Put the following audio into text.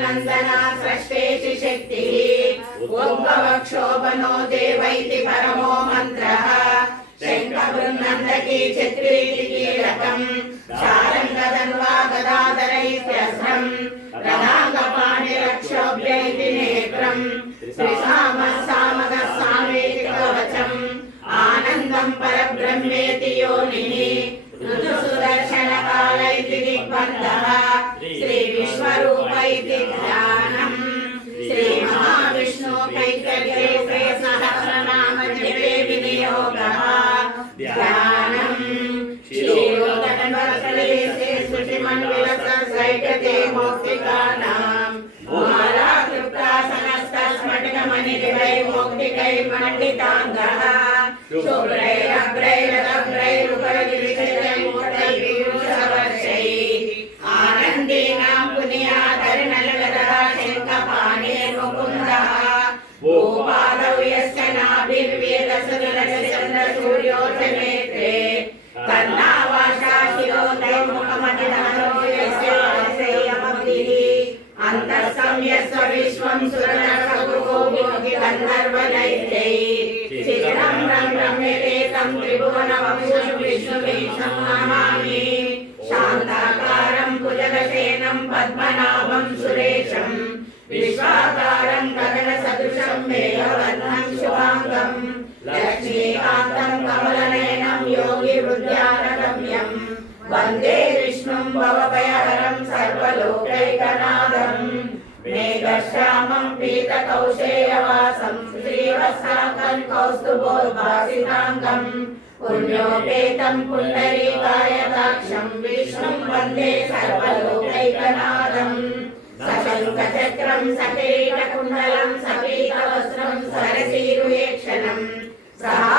नंदना स्रष्टेति शक्तिः उद्भवक्षोभनो देवैति परमो मन्त्रः शङ्खबृन्नन्दकी छत्रीति कीलकम् शारङ्गधन्वा गदाधरैत्यस्त्रम् रणाङ्गपाणिरक्षोभ्यैति नेत्रम् त्रिसामः सामेति कवचम् आनन्दम् परब्रह्मेति योनिः ऋतुसुदर्शनकालैति दिग्बन्धः श्रीविश्वरूप इति ध्यानम् श्रीमहाविष्णुकैकर्ये सहस्रनाम जपे विनियोगः ध्यानम् शिरोधनवत्सले श्रुतिमण्डलसैकते मौक्तिकानाम् मालाकृप्तासनस्तस्मटिकमणिदिवै मौक्तिकैर्मण्डिताङ्गः शुभ्रैरभ्रैरुपरगिरिशैर्मूर्तैर्विंशवर्षैः आनन्दीनां पुनीयाधरनलगदः शङ्खपाणिर्मुकुन्दः भूपालौ यस्य नाभिर्वेदसुरचन्द्रसूर्योऽनेत्रे कर्णावासा शिरोदैर्मुखमतिधारो यस्य आश्रयमब्धिः अन्तःसंयस्व विश्वं सुरनरसगुहो गन्धर्वदैत्यैः चित्रं रम्यते तं त्रिभुवनवंशं विष्णुमीशं नमामि शान्ताकारं भुजगशयनं पद्मनाभं सुरेशं विश्वाकारं गगनसदृशं मेघवर्णं शुभाङ्गं लक्ष्मीकान्तं कमलनयनं योगिवृद्ध्यानगम्यं वन्दे विष्णुं भवभयहरं सर्वलोकैकनाथं मेघश्यामं पीतकौशेयवासं श्रीवत्साकं कौस्तुभोद्भासिताङ्गं पुण्योपेतं पुण्डरीकायताक्षं विष्णुं वन्दे सर्वलोकैकनाथं सशङ्खचक्रं सकिरीटकुण्डलं सपीतवस्त्रं सरसीरुहेक्षणं सहा